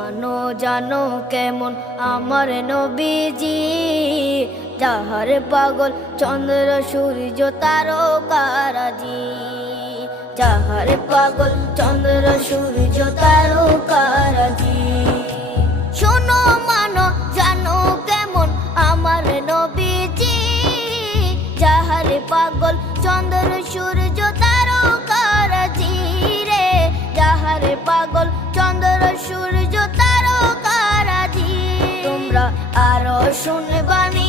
মানো জানো কেমন আমার নবীজি, যাহার পাগল চন্দ্র সূর্য তারকারাজি, যাহার পাগল চন্দ্র সূর্য তারকারাজি। শোনো মানো জানো কেমন আমার নবীজি, যাহার পাগল চন্দ্র সূর্য তারকারাজি রে, যাহার পাগল চন্দ্র সূর্য তারকারাজি। তোমরা আরো শুনবানি